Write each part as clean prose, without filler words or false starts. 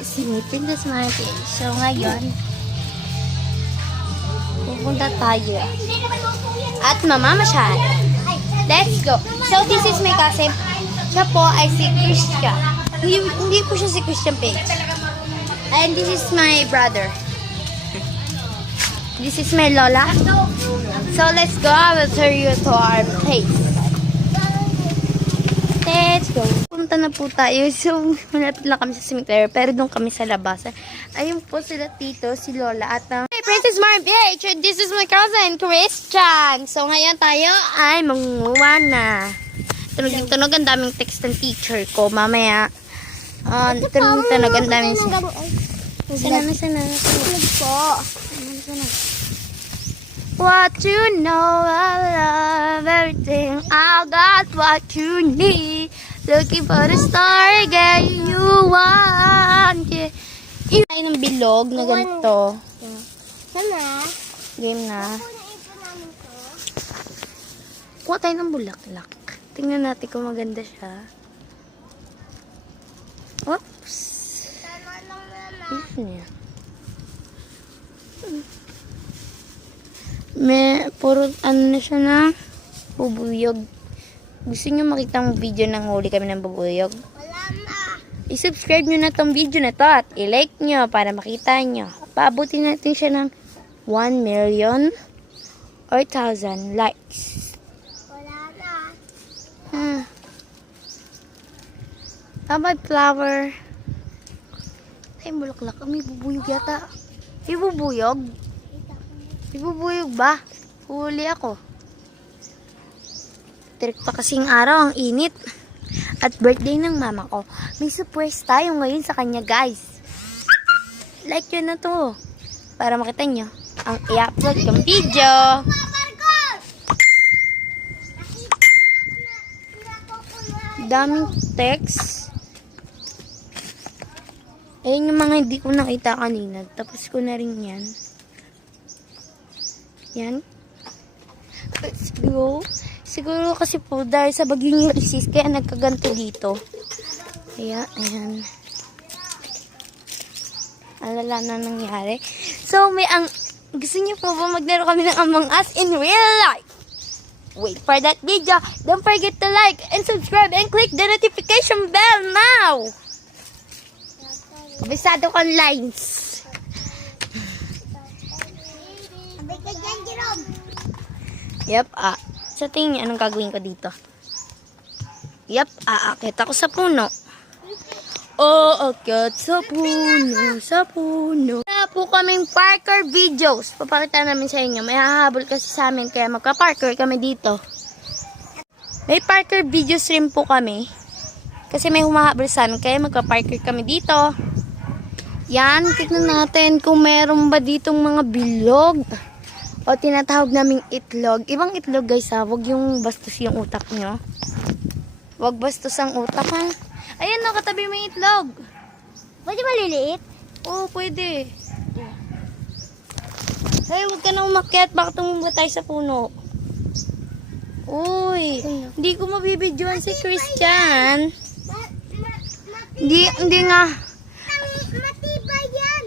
is me, Princess Martin. So, ngayon, pupunta tayo at mamamasyal. Let's go. So, this is my cousin. Siya po ay si Christian. Hindi po siya si Christian Page. And this is my brother. This is my lola. So, let's go. I will turn you to our place. Let's go. Punta na po tayo. So, malapit lang kami sa cemetery. Pero doon kami sa labasan. Ayun po sila tito, si Lola. At hey, Princess Martin. This is my cousin, Christian. So, ngayon tayo ay manguha na. Tunog ang daming text ng teacher ko. Mamaya, tunog ang daming sana. What you know, I love everything. I got what you need. Looking for the star again you want. Yeah. Ay, ng bilog na ganito. Sana? Game na. Kuha tayo ng bulaklak. Tingnan natin kung maganda siya. Oops. Ayun niya. May, puro ano na siya na bubuyog. Gusto nyo makita ang video ng huli kami ng bubuyog? Wala na. I-subscribe nyo na tong video na to at i-like nyo para makita nyo. Paabutin natin siya ng 1 million or 1,000 likes. Wala na. How about flower? Ay, bulaklak. May bubuyog yata. May bubuyog? Ibubuyog ba? Huli ako. Tirik pa kasing araw, ang init. At birthday ng mama ko. May surprise tayo ngayon sa kanya, guys. Like yun na to. Para makita nyo ang i-upload kong video. Daming text. Ayun yung mga hindi ko nakita kanina. Tapos ko na rin yan. Yan. Let's go. Siguro kasi po dahil sa bagyong Ulysses kaya nagkaganto dito. Kaya, ayan. Alala na nangyari. So, gusto niyo po ba maglaro kami ng Among Us in real life? Wait for that video. Don't forget to like and subscribe and click the notification bell now. Kabisado kong lines. Yep, sa tingin niyo, anong gagawin ko dito? Yep, aakit ako sa puno. Aakit sa puno. Wala po kaming parker videos. Papakita namin sa inyo. May hahabol kasi sa amin, kaya magka-parker kami dito. May parker videos rin po kami. Kasi may humahabol sa amin, kaya magka-parker kami dito. Yan, tignan natin kung meron ba ditong mga bilog. O tinatawag naming itlog. Ibang itlog guys ha. Huwag yung bastos yung utak nyo. Huwag bastos ang utak ha. Ayan no, katabi may itlog. Pwede maliliit? Oo, pwede. Hey, huwag ka na umakyat. Baka tumumba tayo sa puno. Uy, hindi ko mabibidyoan si Christian. Hindi nga. Matibay yan.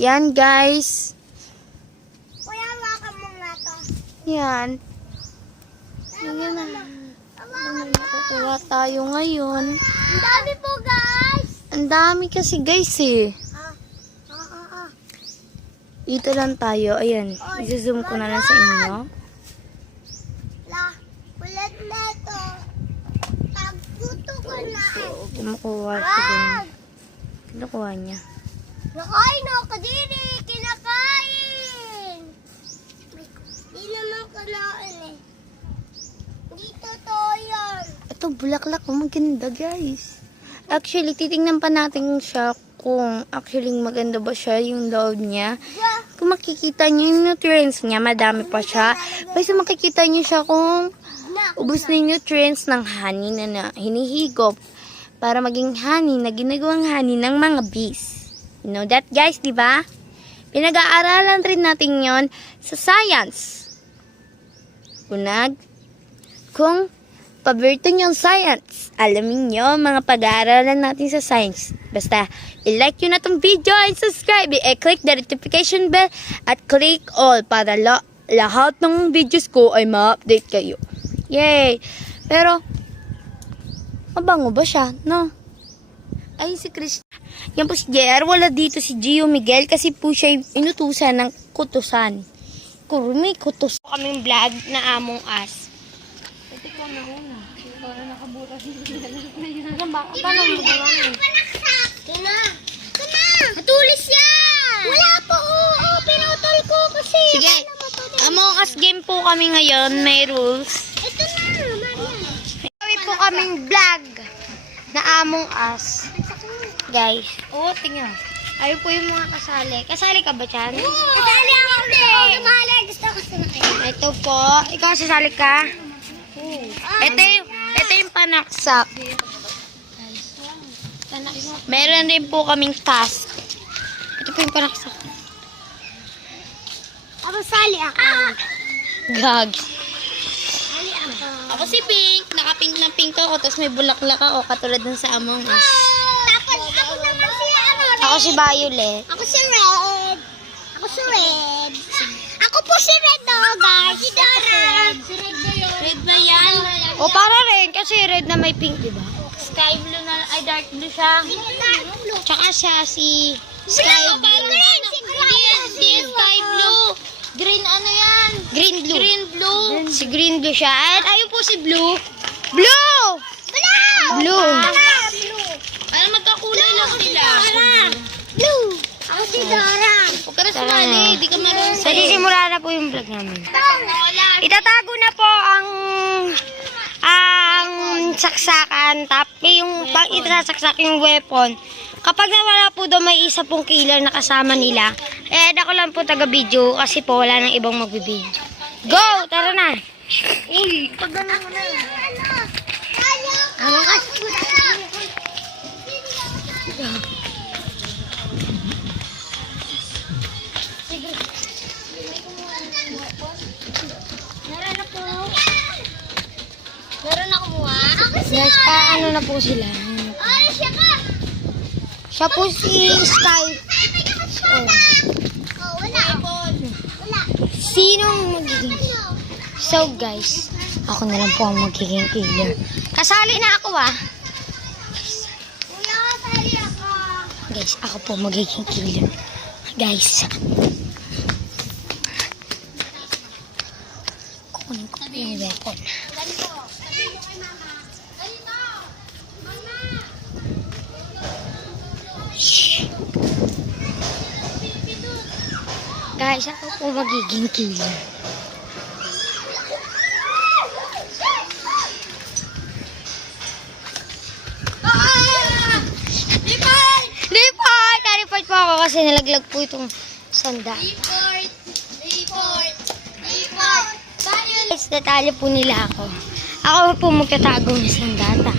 Yan guys. Yan. Yan na. Nakukuha tayo ngayon. Ang dami po, guys. Ang dami kasi guys eh. Dito lang tayo. Ayan. I-zoom ko na lang sa inyo. Ulit na ito. Pagkuto ko na. So, kumukuha siya dun. Kinukuha niya. Nakain ako kadiri. Kinakain. Hindi naman kanain eh. Dito to yan. Ito, bulaklak. Maganda guys. Actually, titingnan pa natin siya kung actually maganda ba siya yung loob niya. Kung makikita niyo yung nutrients niya, madami pa siya. Basta makikita niyo siya kung ubos na yung nutrients ng honey na hinihigop para maging honey na ginagawang honey ng mga bees. You know that guys, di ba? Pinag-aaralan rin natin yon sa science. Unag, kung paborito niyong science. Alamin niyo mga pag-aaralan natin sa science. Basta, i-like nyo na tong video and subscribe. I-click the notification bell at click all para lahat ng videos ko ay ma-update kayo. Yay! Pero, mabango ba siya? No? Ay, si Chris. Yan po si JR. Wala dito si Gio Miguel kasi po siya inutusan ng kutusan. Kung may kutus kaming vlog na Among Us. Ito ko na una. Para nakabutas yung paano mo gawin? Kana! Matulis yan! Wala po, oo. Pinutol ko kasi. Sige. Among Us game po kami ngayon. May rules. Ito na, Maria. May po kaming vlog na Among Us. Guys. Oo, tingnan. Ayun po yung mga kasali. Kasali ka ba dyan? Kasali ako din. Mahala, gusto ko sumakin. Ito po. Ikaw sasali ka? Ito yung panaksak. Meron din po kaming task. Ito po yung panaksak. Ako sali ako. Gag. Sali ako. Ako si Pink. Naka-pink na pink ako. Tapos may bulaklak ako. Katulad ng sa Among Us. Tapos ako naman si ano, Red. Ako si Violet. Ako si Red. Ako si Red. Ako po si Red, guys. Si Dora. Si Red ba yun? Red ba yan? O para rin. Kasi red na may pink, diba? Sky blue na. Ay, dark blue siya. Tsaka siya si Sky blue. Hindi yan sky blue. Green ano yan? Green blue. Green blue. Si green blue siya. At ayun po si blue. Blue! Blue. Ano magkakulay lang sila? Blue. Ako si Dora. Huwag ka na sumali. Di ka marunong. So, sisimula na po yung vlog namin. Itatago na po ang saksakan. Tapi yung pag itasaksak yung weapon. Kapag nawala po daw may isa pong killer na kasama nila. Ako lang po taga-video kasi po wala nang ibang magbibideo. Go! Tara na! Uy! Pag gano'n mo na. Ano ka? Meron ako. Meron ako kumuha. Ako siya. Guys, ano na po sila. Ay, siya ka. Siya po si Sky. Oh, wala. Wala. Sinong magiging? So guys, ako na lang po ang magiging killer. Kasali na ako Kuya, sali ako. Guys, ako po magiging killer. Guys. Kukunin ko po yung weapon. Ganito. Ganito kay mama. Ganito. Mama. Shh. Guys, ako po magiging killer. Report! Na-report po ako kasi nalaglag po itong sanda. Report. Guys, natalo po nila ako. Ako po magtatago ng sandata.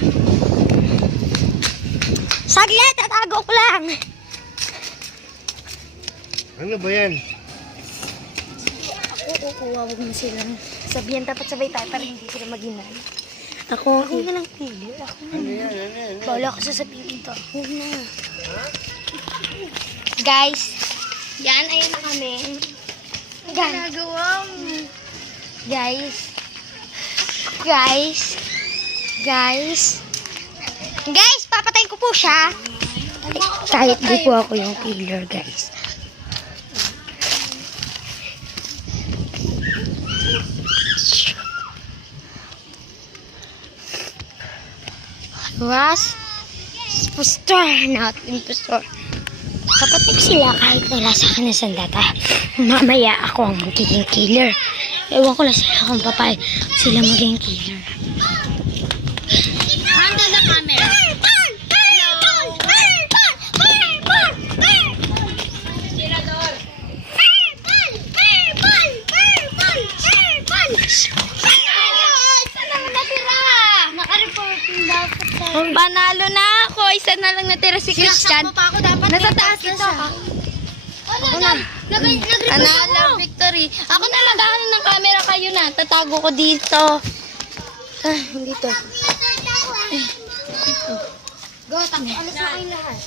Saglit! Tatago ko lang! Ano ba yan? Ako kukuha, huwag mo silang sabihan. Dapat sabay tayo para hindi sila maginan. Ako na lang pili. Ako na. Ano yan? Ano yan? Bawala ko sasabihin to. Huwag na. Guys, yan, ayun na kami. Ginagawa mo. Guys. Guys, papatayin ko po siya. Kahit di po ako yung killer, guys. Was impostor, not impostor. Kapatid sila kahit wala sa akin na sandata. Mamaya ako ang magiging killer. Ewan ko lang sila kung papay sila magiging killer. Handle the camera. Panalo na ako. Isa na lang natira si Christian. Nasa taas na siya. Panalo, victory. Ako na lang ng camera, kayo na. Tatago ko dito. Dito. Go, tako. Alis na kayong lahat.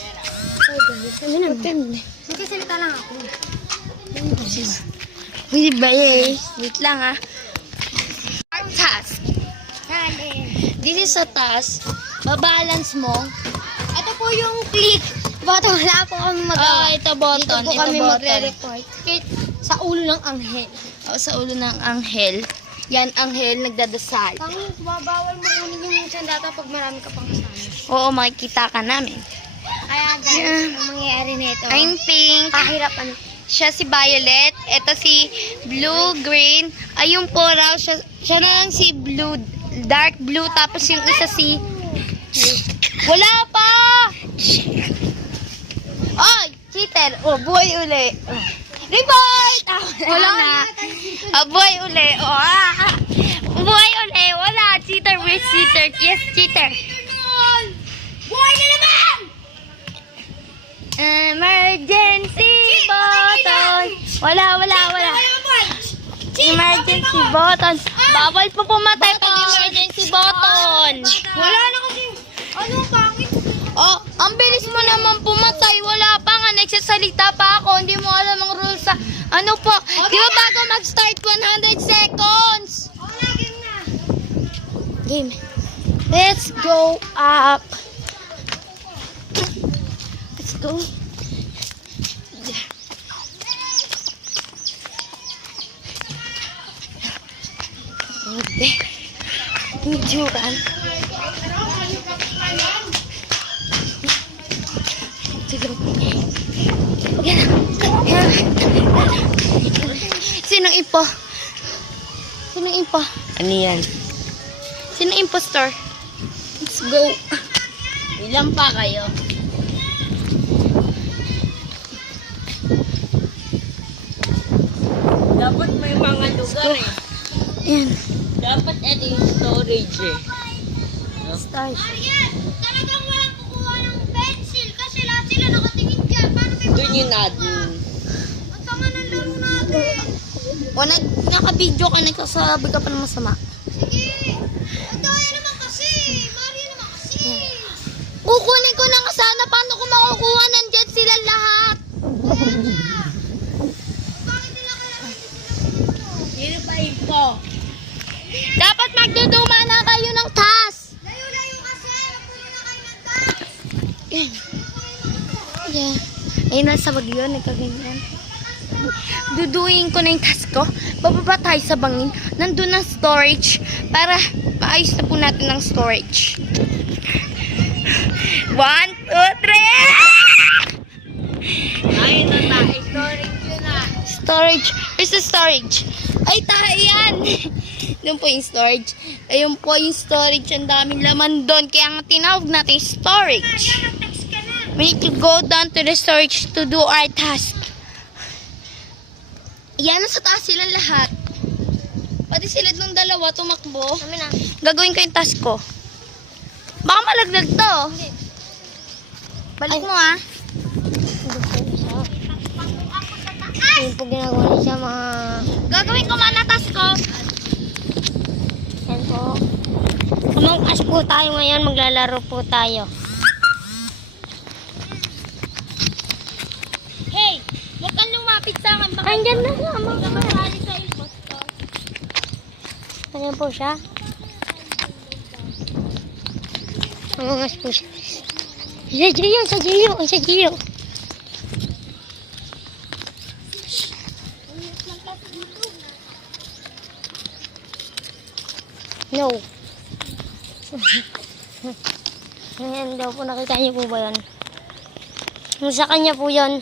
Sabi na, Magkasalita lang ako. Wait ba eh? Wait lang ah. Our task. This is a task. Babalance mo. Ito po yung click. Bata, wala po kami magawa. Ito button. Dito po Ito kami button. magre-report. Sa ulo ng anghel. Sa ulo ng anghel. Yan, anghel nagdadasal. Bawal mo kunin yung sandata pag marami ka pang kasama. Oo, makikita ka namin. Kaya guys, Yeah. ang mangyayari nito. I'm pink. Kahirapan. Siya si Violet. Ito si Blue, Green. Ayun po raw. Siya na lang si Blue. Dark Blue. Tapos yung isa si... Wala pa! Ay! Cheater! Oh, buhay uli. Oh. Report! Wala na. Buhay uli. Oh, buhay uli. Wala. Cheater with cheater. Yes, cheater. Buhay na naman! Emergency button. Wala. Emergency button. Bawal po pumatay pag emergency button. Wala na kasi. Ano, pangit? Oh, ang bilis mo naman pumatay. Wala pa nga. Nagsasalita pa ako. Hindi mo alam ang rules sa... Ano po? Di ba bago mag-start 100 seconds? Wala, game na. Game. Let's go up. Let's go. Okay. Tujuan. Sige. Yan. Sinong impo? Sinong impo? Ano yan? Sinong impostor? Let's go. Ilan pa kayo? Dapat may mga lugar eh. Yan. Dapat ito yung storage eh. Start. Ariel, talagang walang kukuha ng pencil kasi lahat sila nakatingin dyan. Paano may Doon yun natin. Ang tanga ng laro natin. O, naka-video ka, nagsasabi ka pa ng masama. Sige. Ang daya naman kasi. Mario naman kasi. Kukunin ko na nga sana. Paano ko makukuha? Nandyan sila lahat. Bakit nila kaya Sino pa info? Dapat magduduma na kayo ng task. layo-layo kasi. Magpuno na kayo ng task. Yeah. Ayun, nasa bag yun. Nagkaganyan. Duduin ko na yung task ko. Bababa tayo sa bangin. Nandun ang storage. Para maayos na po natin ang storage. 1, 2, 3! Ayun na tayo. Storage yun ah. Storage. Where's the storage? Ay, tayo yan. Doon po yung storage. Ayun po yung storage. Ang daming laman doon. Kaya nga tinawag natin storage. We need to go down to the storage to do our task. Yan, nasa taas sila lahat. Pati sila nung dalawa tumakbo. Kami na. Gagawin ko yung task ko. Baka malaglag to. Balik mo ah. Ayun po ginagawa niya siya mga... Gagawin ko man na task ko. Yan po. Among Us po tayo ngayon. Maglalaro po tayo. Hey, huwag kang lumapit sa akin. Baka Andyan na nga. Among Us. makasali sa impostor. Ayan po siya. Among Us po siya. Sa Gio, sa Gio, sa Gio. No. Ayan daw po, nakita niyo po ba yan? Sa kanya po yan.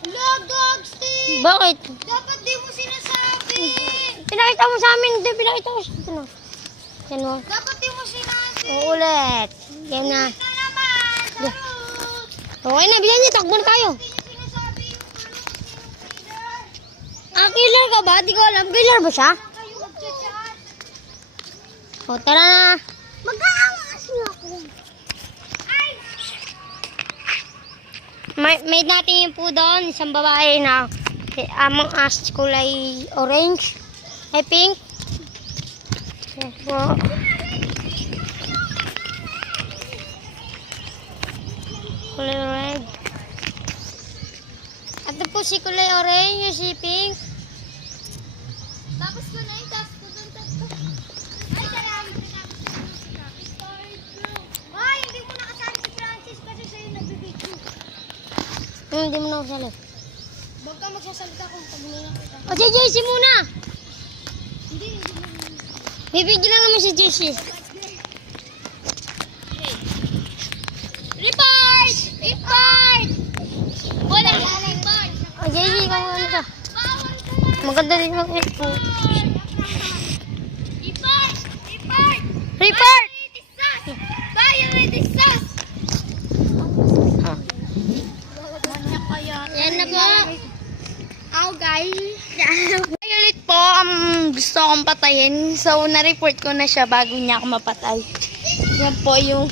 Hello, Gogsti! Bakit? Dapat di mo sinasabi. Pinakita mo sa amin. Hindi, pinakita mo sa amin. Yan mo. Dapat di mo sinabi. Ulit. Yan na. Ito naman. Yeah. Okay na, bigyan niyo. Takbo na tayo. Sinasabi yung Killer ka ba? Di ko alam. Killer ba siya? kayo magchat-chat. O, tara na. Mag-aawas nga ako. May natin yun po doon. Isang babae na Among Us kulay orange. Ay pink. Opo. Kulay red. At ito po si kulay orange, yung si pink. Tapos ko na yun, tapos ko doon, tapos ko. Ay, karami. Ay, hindi mo nakasali si Francis kasi sa'yo nagbibigyo. Hindi mo na ako salit. Huwag ka magsasalita kung pag-ulan kita. O, si JC muna! Hindi. Bibigyan lang naman si JC. Report! Report! Wala. Report! O, JC, ikaw muna ka. Bawal ka na. Maganda din mag-report. Report! Report! Report! Violated sus! Yan na po. Ow, guys. Violet po, gusto akong patayin. So, na-report ko na siya bago niya ako mapatay. Yan po yung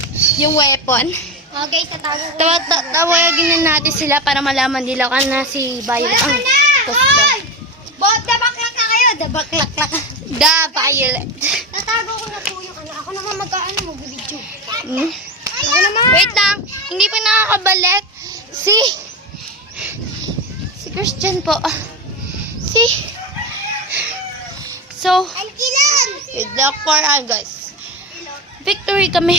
weapon. Okay, tatago ko. Tawagin na natin sila para malaman nila kung na si Violet ang gusto. Bot, dabaklak na kayo. Dabaklaklak. Da Violet. Tatago ko na po yung ano. Ako naman magbibidyo. Hmm? Ako naman. Wait lang, hindi pa nakakabalik. Si Christian po. So, Ang kilang. good luck for us, guys. Victory kami.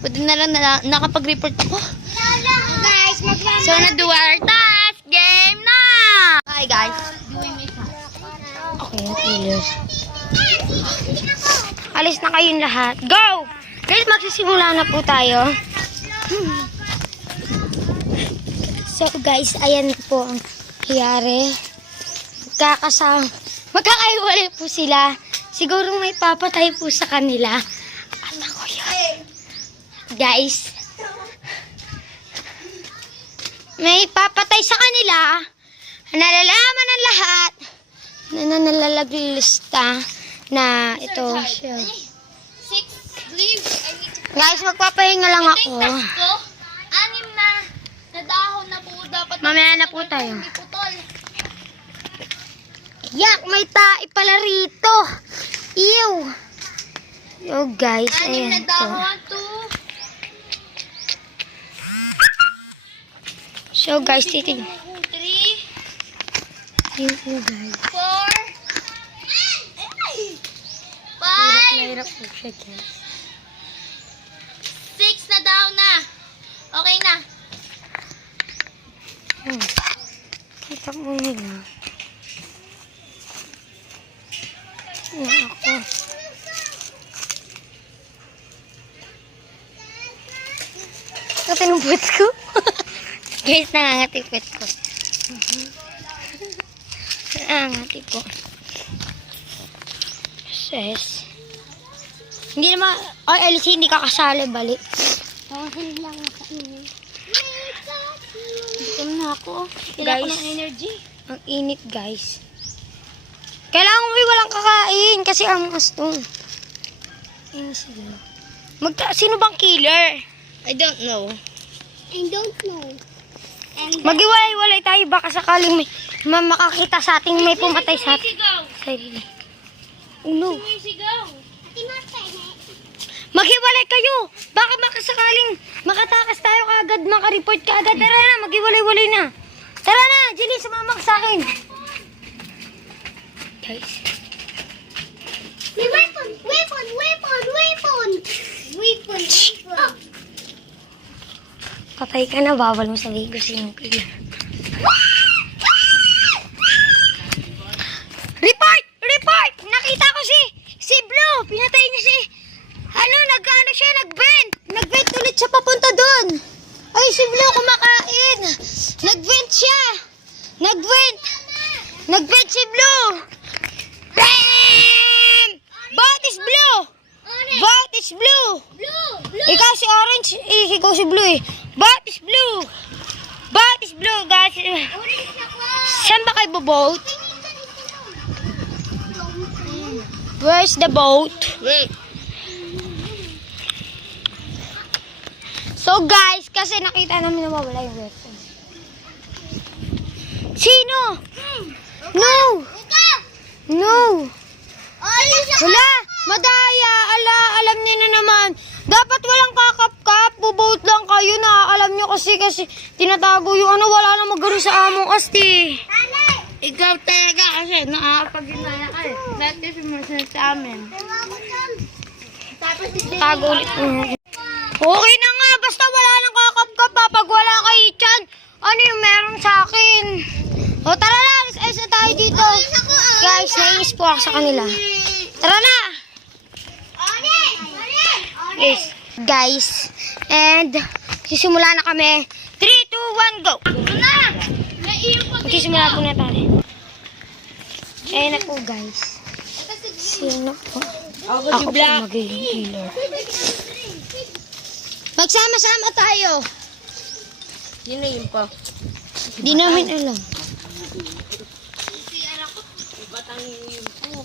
Buti na lang na nakapag-report ako. Guys, So, na-do our task. Game na! Hi, guys. Okay, killers. Alis na kayong lahat. Go! Guys, magsisimula na po tayo. So, guys, ayan po ang nangyari. Magkakaiwalay po sila. Siguro may papatay po sa kanila. At ako yun. Guys, may papatay sa kanila. Nalalaman ng lahat na nalalaglista na ito siya. 6 leaves. I need to Guys, magpapahinga lang ako. ko. 6 na. Nadahon na po dapat. Mamaya na po tayo. Hindi putol. Yak, may tae pala rito. Ew. Yo, guys, 6 ayan na po. dahon. 2, So, guys, titig. 3, Yun po, guys. 4, 5, Mahirap po siya, guys. 6 na daw na. Okay na. Kita mo yun, ha? Yan ako. Ito ng puwet ko. Guys, nangangati puwet ko. Nangangati po. Sis. Hindi naman, LC, hindi ka kasali, balik. Okay lang ako. Itim na ako. Kailangan ko Guys, ng energy. ang init, guys. Kailangan mo walang kakain kasi ang to. Sino bang killer? I don't know. I don't know. Mag-iwalay-walay tayo baka sakaling may makakita sa ating may pumatay sa ating Sigaw. sarili. Uno. Sigaw. Maghiwalay kayo. Baka makasakaling makatakas tayo kaagad, makareport ka agad. Tara na, maghiwalay-walay na. Tara na, Jeline, sumama ka sa akin. Guys. May weapon! Weapon! Weapon! Weapon! Weapon! Weapon! Patay ka na, bawal mo sabihin ko sino killer. Report! Report! Nakita ko si Blue! Pinatay niya nag-ano siya, nag-vent! Nag-vent ulit siya papunta doon! Ay, si Blue kumakain! Nag-vent siya! Nag-vent! Nag-vent si Blue! Ram! Vote is Blue! Vote is Blue! Blue! Blue! Ikaw si Orange, ikaw si Blue eh. Vote is Blue! Vote is Blue, guys. Orange ako! Saan ba kayo bo-vote? Where's the boat? Wait. So guys, kasi nakita namin na mawala yung weapon. Sino? No! Ikaw! No! Wala! Madaya! Alam niyo na naman. Dapat walang kakap-kap. Bubuot lang kayo na. Alam niyo kasi tinatago yung ano. Wala na magano sa among asti. Ikaw talaga kasi nakakapag-inaya ka eh. Dati sumusunod sa amin. Tago ulit. Okay na nga. Basta wala nang kakap-kap ha. Pag wala kay Chan, ano yung meron sa akin? O tara na. Alis na tayo dito. Guys, nainis po ako sa kanila. Tara na! Guys, and sisimula na kami. 3, 2, 1, go! Magsisimula po na tayo. Ayun na po guys. Sino po? Ako po magiging killer. Magsama-sama tayo. Yun na yun pa. Di namin alam. Si Batang yun po.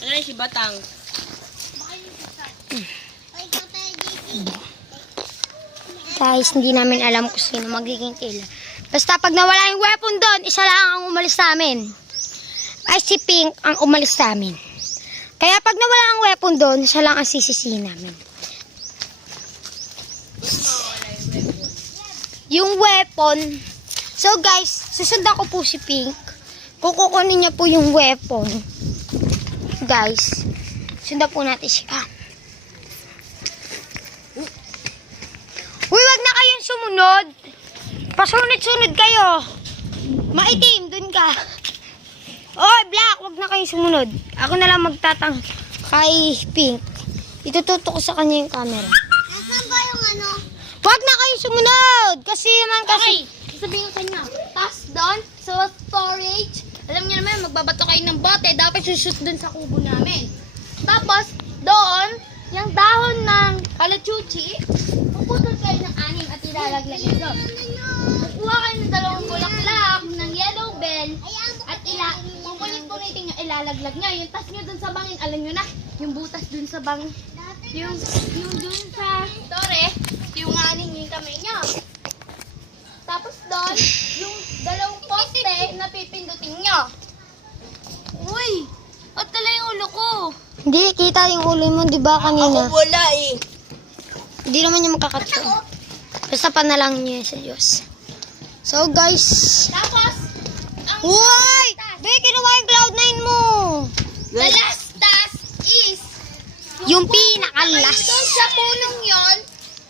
Ano na si Batang? Guys, hindi namin alam kung sino magiging killer. Basta pag nawala yung weapon doon, isa lang ang umalis sa amin. Ay, si Pink ang umalis sa amin. Kaya pag nawala ang weapon doon, siya lang ang sisisi namin. Yung weapon. So guys, susundan ko po si Pink. Kukukunin niya po yung weapon. Guys, sundan po natin siya. Uy, wag na kayong sumunod. Pasunod-sunod kayo. Maitim, dun ka. Oy, Black, wag na kayong sumunod. Ako na lang magtatang kay Pink. Itututo ko sa kanya yung camera. Nasaan ba yung ano? Wag na kayong sumunod. Kasi naman kasi... Sabihin ko sa inyo. Tapos doon, sa storage, alam niyo naman, magbabato kayo ng bote. Dapat sushoot doon sa kubo namin. Tapos, doon, yung dahon ng kalachuchi, puputol kayo ng anim at ilalaglag nyo doon. Kukuha kayo ng dalawang bulaklak ng yellow bell at pupulit-pulitin nyo, ilalaglag nyo. Yung tas nyo doon sa bangin, alam nyo na, yung butas doon sa bangin. Yung doon sa tore, yung anin nyo yung kamay nyo. Tapos doon, yung dalawang poste na pipindutin nyo. Uy! At tala yung ulo ko. Hindi, kita yung ulo mo, di ba kanina? Ako wala eh. Hindi naman yung makakatso. Basta panalang niyo sa Diyos. So guys. Tapos, ang Uy! Be, kinuha yung Cloud9 mo. the last task is Yung pinakalas. doon sa punong yon,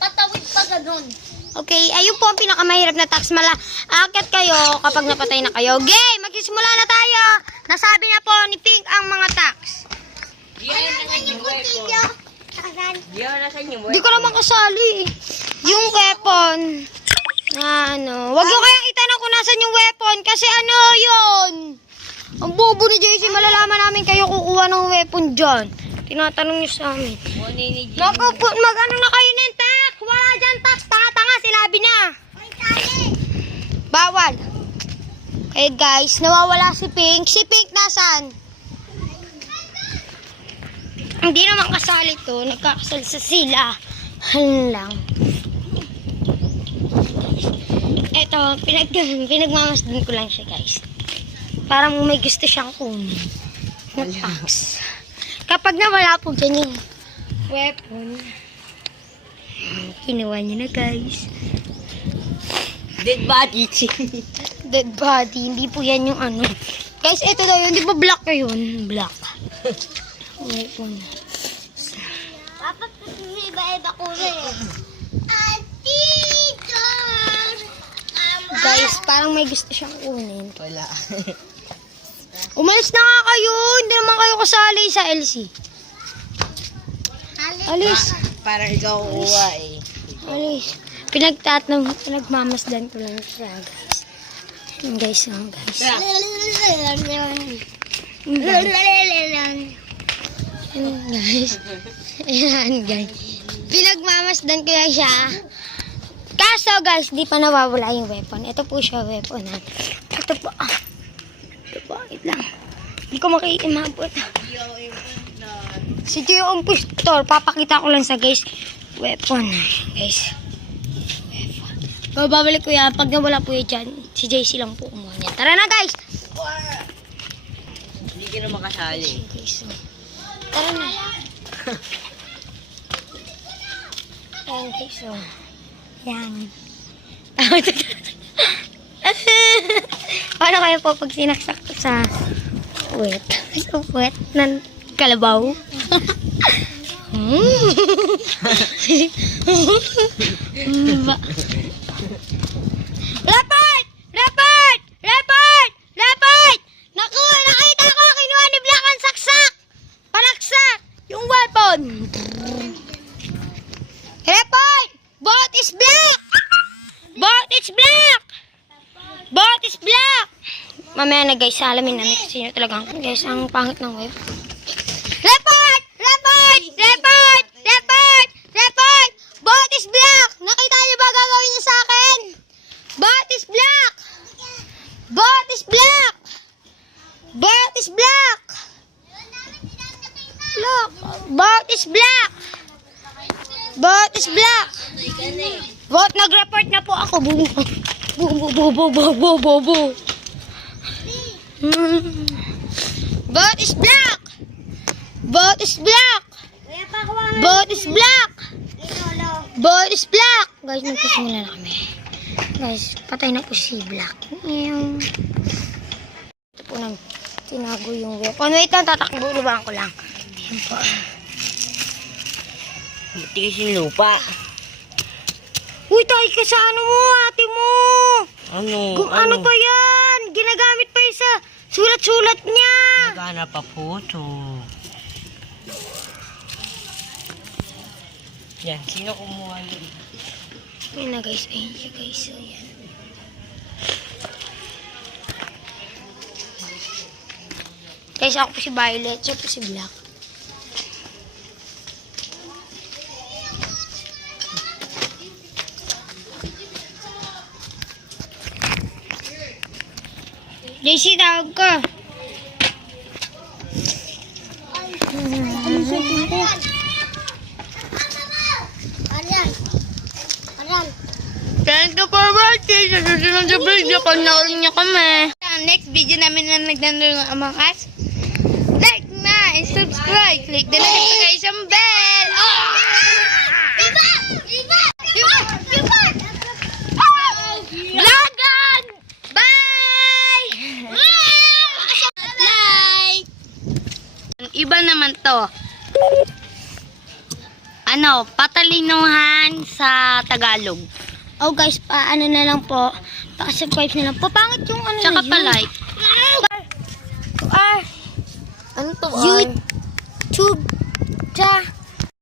patawid pa ganun. Okay, ayun po ang pinakamahirap na task. Aakyat kayo kapag napatay na kayo. Okay, magsisimula na tayo. Nasabi na po ni Pink ang mga task. Diyan na sa yung weapon. Diyan na sa yung Hindi ko naman kasali. Yung weapon. Na ano. Wag nyo kayang itanong kung nasan yung weapon. Kasi ano yun. Ang bobo ni JC. Malalaman namin kayo kukuha ng weapon dyan. Tinatanong nyo sa amin. Mag-ano na kayo ng tax. Wala dyan tax. Tanga-tanga. Silabi na. Bawal. Okay guys. Nawawala si Pink. Si Pink nasan? Hindi naman kasali to. Nagkakasal sa sila. Halin lang. Eto, pinagmamasdan ko lang siya guys. Parang may gusto siyang kunin. Na tax. Kapag nawala po dyan yung weapon, kinuha niyo na guys. Dead body. Dead body. Hindi po yan yung ano. Guys, ito daw yun. Di ba black yun? Black. Weapon. Dapat iba-iba ko rin. Teacher! Guys, parang may gusto siyang kunin. Wala. Umalis na nga kayo. Hindi naman kayo kasali sa LC. Alis. Para ikaw kuha eh. Alis. Pinagmamasdan ko lang siya, guys. Ayan, guys, guys. Ayan, guys. Ayan, guys. Pinagmamasdan ko lang siya. Kaso, guys, di pa nawawala yung weapon. Ito po siya, weapon. Ha? Ito po. Ito po, wait lang. Hindi ko makiimabot. Si Gio ang pustor. Papakita ko lang sa guys. Weapon. Guys. Weapon. Babalik ko yan. Pag nawala po yan dyan, si JC lang po kumuha niya. Tara na guys! Hindi ka na makasali. Okay, so. Tara na. Okay, so. Yan. Paano kayo po pag sinaksak ko sa puwet? Sa puwet ng kalabaw? Report! Report! Report! Report! Naku! Nakita ko! Kinuha ni Black ang saksak! Panaksak! Yung weapon! Report! Bot is black! Bot is black! Bot is black! Mamaya na guys, alamin namin kung sino talaga guys ang pangit ng web. Report! Report! Report! Report! Report! Bot is black! Nakita niyo ba gagawin niyo sa akin? Bot is black! Bot is black! Bot is black! Look! Bot is black! Bot is black! Bot, nag-report na po ako. Bubo. Bubo. Bot is black! Bot is black! Bot is black! Bot is black! Guys, nagsisimula na kami. Guys, patay na po si Black. Ito po nang tinago yung weapon. Wait lang, tatakbo. Lubaan ko lang. Ayan po. Matigas yung lupa. Uy, tayo ka sa ano mo, ate mo. Ano? Ano pa yan? Ginagamit pa yung sa sulat-sulat niya. Nagana pa po ito. Yan, sino kumuha yun? Ayun na guys, ayun siya guys. So, yan. Guys, ako po si Violet. Siya po si Black. JC, tawag ka. Thank you for watching. Sa susunod na video, panoorin niyo kami. Next video namin na naglalaro ng Among Us. Like na and subscribe. Click the notification bell. Oh! Viva! Vlogan! Bye! Like! Iba naman to. Ano, patalinuhan sa Tagalog. Oh guys, ano na lang po, pa-subscribe na lang. Papangit yung ano Tsaka na yun. pa-like. Ano to? YouTube.